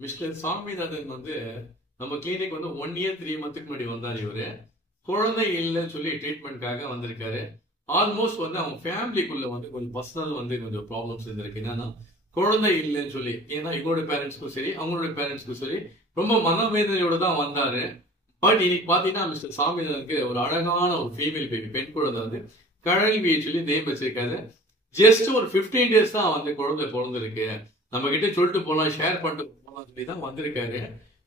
Mister Saminathan வந்து நம்ம clinic வந்து 1 இயர் 3 மந்த்துக்கு முன்னாடி வந்தார். இவரு குழந்தை இல்லைன்னு சொல்லி ட்ரீட்மெண்ட்காக வந்திருக்காரு. ஆல்மோஸ்ட் வந்து அவங்க ஃபேமிலிக்குள்ள வந்து கொஞ்சம் பர்சனல் வந்து கொஞ்சம் ப்ராப்ளம்ஸ் இருந்திருக்கு. என்னன்னா குழந்தை இல்லைன்னு சொல்லி, ஏன்னா இவங்களோட பேரண்ட்ஸ்க்கும் சரி அவங்களோட பேரண்ட்ஸ்க்கும் சரி ரொம்ப மனவேதனையோட தான் வந்தாரு. பட் இன்னைக்கு பாத்தீங்கன்னா மிஸ்டர் சாமிநாதனுக்கு ஒரு அழகான ஒரு ஃபீமேல் பேபி, பெண் குழந்தை வந்து கழல்வியை சொல்லி நேம் வச்சிருக்காரு. ஜஸ்ட் ஒரு 15 டேஸ் தான் வந்து குழந்தை பிறந்திருக்கு. நம்ம கிட்ட சொல்லிட்டு போலாம், ஷேர் பண்ணிட்டு போலாம் சொல்லி தான் வந்திருக்காரு.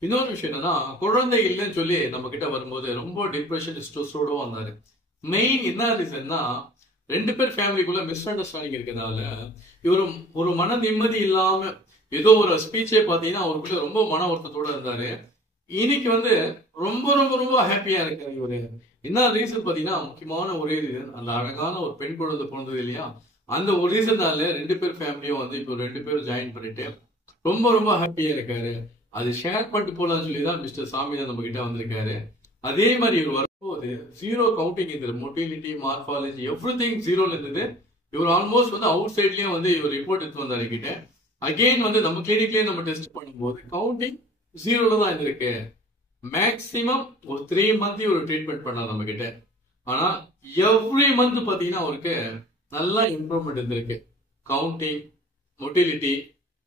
இன்னொரு விஷயம் என்னன்னா, குழந்தை இல்லைன்னு சொல்லி நம்ம கிட்ட வரும்போது ரொம்ப டிப்ரெஷன் ஸ்ட்ரெஸ்ஸோட வந்தாரு. மெயின் என்ன ரீசன்னா, 2 பேர் ஃபேமிலிக்குள்ள மிஸ் அண்டர்ஸ்டாண்டிங் இருக்கிறதுனால இவரு ஒரு மன நிம்மதி இல்லாம ஏதோ ஒரு ஸ்பீச்சே பாத்தீங்கன்னா அவருக்குள்ள ரொம்ப மன வருத்தத்தோட இருந்தாரு. இன்னைக்கு வந்து ரொம்ப ரொம்ப ரொம்ப ஹாப்பியா இருக்காரு இவரு. என்ன ரீசன் பாத்தீங்கன்னா, முக்கியமான ஒரே ரீசன், அந்த அழகான ஒரு பெண் குழந்தை பிறந்தது இல்லையா, அந்த ஒரு ரீசன்னால 2 பேர் ஃபேமிலியும் வந்து இப்போ 2 பேரும் ஜாயின் பண்ணிட்டு ரொம்ப ரொம்ப ஹாப்பியா இருக்காரு. அது ஷேர் பண்ணிட்டு போலாம்னு சொல்லி தான் மிஸ்டர் சாமிநாதன் நம்ம கிட்ட வந்திருக்காரு. அதே மாதிரி இவர் வரும்போது ஜீரோ கவுண்டிங் இருந்தது, மொட்டிலிட்டி, மார்பாலஜி, எவ்ரிதிங் ஜீரோல இருந்தது. இவர் ஆல்மோஸ்ட் வந்து அவுட் சைட்லயும் வந்து இவர் ரிப்போர்ட் எடுத்து வந்தாரு கிட்ட. அகெயின் வந்து நம்ம கிளினிக்லயே நம்ம டெஸ்ட் பண்ணும்போது கவுண்டிங் ஜீரோல தான் இருந்திருக்கு. மேக்சிமம் ஒரு 3 மந்த் ஒரு ட்ரீட்மெண்ட் பண்ணார் நம்ம கிட்ட. ஆனா எவ்ரி மந்த் பாத்தீங்கன்னா அவருக்கு நல்லா இம்ப்ரூவ்மெண்ட் இருந்திருக்கு. கவுண்டிங், மொட்டிலிட்டி,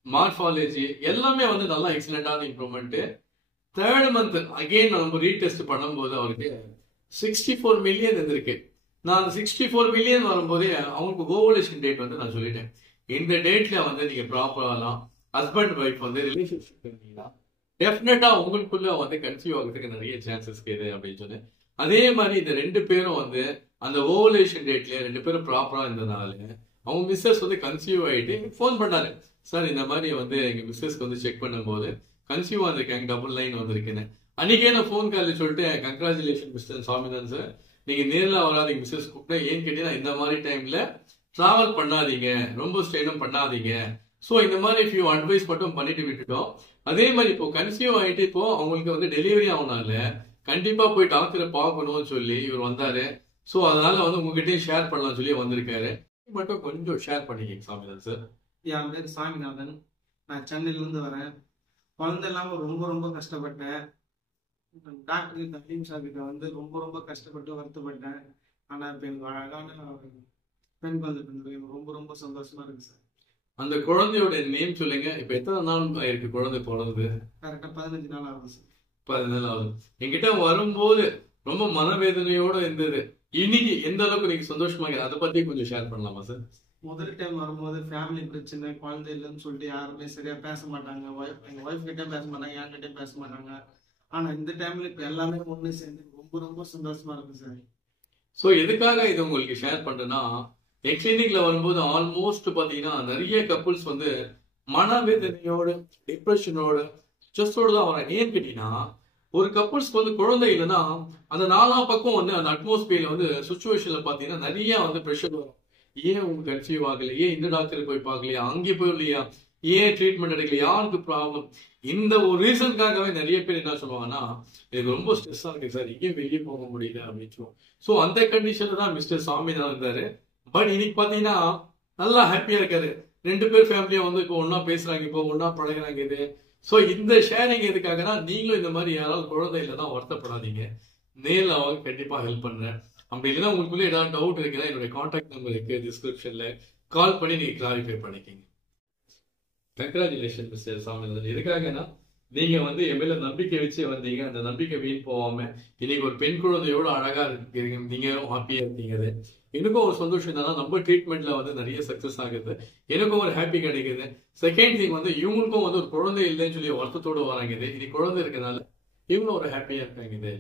மார்பாலஜி எல்லாமே வந்து நல்லா எக்ஸலண்டான இம்ப்ரூவ்மெண்ட். 3rd மந்த் அகெயின் நம்ம ரீடெஸ்ட் பண்ணும்போது அவருக்கு 64 மில்லியன் இருந்திருக்கு. நான் அந்த 64 மில்லியன் வரும்போதே அவங்களுக்கு ஓவலேஷன் டேட் வந்து நான் சொல்லிட்டேன். இந்த டேட்ல வந்து நீங்க ப்ராப்பராலாம் ஹஸ்பண்ட் ஒய்ஃப் வந்து ரிலேஷன்ஷிப் இருந்தீங்கன்னா டெஃபினட்டா உங்களுக்குள்ள வந்து கன்சீவ் ஆகிறதுக்கு நிறைய சான்சஸ் இருக்குது அப்படின்னு சொன்னேன். அதே மாதிரி இந்த 2 பேரும் வந்து அந்த ஓவலேஷன் டேட்ல 2 பேரும் ப்ராப்பரா இருந்ததுனால அவங்க மிஸ்ஸஸ் வந்து கன்சீவ் ஆயிட்டு ஃபோன் பண்ணாரு. சார் இந்த மாதிரி வந்து எங்க மிஸ்ஸஸ்க்கு வந்து செக் பண்ணும்போது கன்சீவ் வந்திருக்காங்க, டபுள் லைன் வந்திருக்குன்னு. அன்னைக்கே நான் ஃபோன் காலில் சொல்லிட்டு, கங்க்ராச்சுலேஷன் மிஸ்டர் சாமிநாதன் சார், நீங்க நேரில் வராதீங்க மிஸ்ஸஸ் கூப்பிட்டேன். ஏன்னு கேட்டீங்கன்னா இந்த மாதிரி டைம்ல டிராவல் பண்ணாதீங்க, ரொம்ப ஸ்ட்ரெயினும் பண்ணாதீங்க. ஸோ இந்த மாதிரி ஃபியூ அட்வைஸ் மட்டும் பண்ணிட்டு விட்டுட்டோம். அதே மாதிரி இப்போ கன்சீவ் ஆகிட்டு இப்போ அவங்களுக்கு வந்து டெலிவரி ஆகுனால கண்டிப்பா போய் டாக்டரை பார்க்கணும்னு சொல்லி இவர் வந்தாரு. ஸோ அதனால வந்து உங்ககிட்டயும் ஷேர் பண்ணலாம் சொல்லி வந்திருக்காரு. மட்டும் கொஞ்சம் ஷேர் பண்ணிக்கங்க சாமிநாதன் சார். என் பேர் சாமிநாதன், நான் சென்னையிலேருந்து வரேன். குழந்தை இல்லாமல் ரொம்ப ரொம்ப கஷ்டப்பட்டேன். டாக்டர் தலீம் சார் கிட்ட வந்து ரொம்ப ரொம்ப கஷ்டப்பட்டு வருத்தப்பட்டேன். ஆனால் இப்போ எனக்கு அழகான பெண் குழந்தை பிறந்தது, எனக்கு ரொம்ப ரொம்ப சந்தோஷமா இருக்கு சார். அந்த குழந்தையோட நேம் சொல்லுங்க. இப்ப எத்தனை நாள் ஆயிருக்கு குழந்தை பிறந்தது? கரெக்டாக 15 நாள் ஆகுது சார். 15 நாள் ஆகுது. என்கிட்ட வரும்போது ரொம்ப மனவேதனையோட இருந்தது. இன்னைக்கு எந்த அளவுக்கு நீங்க சந்தோஷமா அதை பத்தி கொஞ்சம் ஷேர் பண்ணலாமா சார்? முதல் டைம் வரும்போது ஃபேமிலி பிரச்சனை, குழந்தை இல்லைன்னு சொல்லிட்டு யாருமே சரியா பேச மாட்டாங்க. எங்க ஒய்ஃப் கிட்டே பேச மாட்டாங்க, என்கிட்டயும் பேச மாட்டாங்க. ஆனா இந்த டைம்ல இப்ப எல்லாமே ஒண்ணு சேர்ந்து ரொம்ப ரொம்ப சந்தோஷமா இருக்கு சார். ஸோ எதுக்காக இது உங்களுக்கு ஷேர் பண்றேன்னா, என் கிளினிக்ல வரும்போது ஆல்மோஸ்ட் பாத்தீங்கன்னா நிறைய கப்புள்ஸ் வந்து மனவேதனையோட, டிப்ரெஷனோட, ஸ்ட்ரெஸ்ஸோட தான் வராங்க. ஏன்னு கேட்டீங்கன்னா, ஒரு கப்புள்ஸ்க்கு வந்து குழந்தை இல்லைன்னா அந்த 4 பக்கம் வந்து அந்த அட்மாஸ்பியர்ல வந்து சுச்சுவேஷன்ல பாத்தீங்கன்னா நிறைய வந்து ப்ரெஷர் வரும். ஏன் உங்களுக்கு கன்சீவ் ஆகல, ஏன் இந்த டாக்டருக்கு போய் பார்க்கலையா, அங்கே போய் இல்லையா, ஏன் ட்ரீட்மெண்ட் எடுக்கல, யாருக்கு ப்ராப்ளம், இந்த ஒரு ரீசனுக்காகவே நிறைய பேர் என்ன சொல்லுவாங்கன்னா, எனக்கு ரொம்ப ஸ்ட்ரெஸ்ஸா இருக்கு சார், எங்கேயும் வெளியே போக முடியல அப்படின்னு சொல்லுவோம். ஸோ அந்த கண்டிஷன்ல தான் மிஸ்டர் சாமிநாதன் இருந்தாரு. பட் இன்னைக்கு பாத்தீங்கன்னா நல்லா ஹாப்பியா இருக்காரு. 2 பேர் ஃபேமிலியும் வந்து இப்போ ஒன்னா பேசுறாங்க, இப்போ ஒன்னா பழகுறாங்க. இது ஸோ இந்த ஷேரிங் எதுக்காகனா, நீங்களும் இந்த மாதிரி யாராவது குழந்தை இல்லைன்னா வருத்தப்படாதீங்க. நேரில் அவங்க கண்டிப்பா ஹெல்ப் பண்றேன். அப்படி இல்லைன்னா உங்களுக்குள்ள ஏதாவது டவுட் இருக்குன்னா என்னுடைய கான்டாக்ட் நம்பர் இருக்கு டிஸ்கிரிப்ஷன்ல, கால் பண்ணி நீங்க கிளாரிஃபை பண்ணிக்கங்க. Congratulation mister Saminathan. எதுக்காகனா, நீங்க வந்து என் மேல நம்பிக்கை வச்சு வந்தீங்க. அந்த நம்பிக்கை வீண் போகாம இன்னைக்கு ஒரு பெண் குழந்தையோட அழகா இருக்கீங்க, நீங்க ஹாப்பியா இருக்கீங்க. எனக்கும் ஒரு சந்தோஷம் தானே, நம்ம ட்ரீட்மெண்ட்ல வந்து நிறைய சக்சஸ் ஆகுது, எனக்கும் ஒரு ஹாப்பி கிடைக்குது. செகண்ட் திங் வந்து இவங்களுக்கும் வந்து ஒரு குழந்தை இல்லைன்னு சொல்லி வருத்தத்தோடு வராங்க. இது குழந்தை இருக்கனால இவங்களும் ஒரு ஹாப்பியா இருக்காங்க.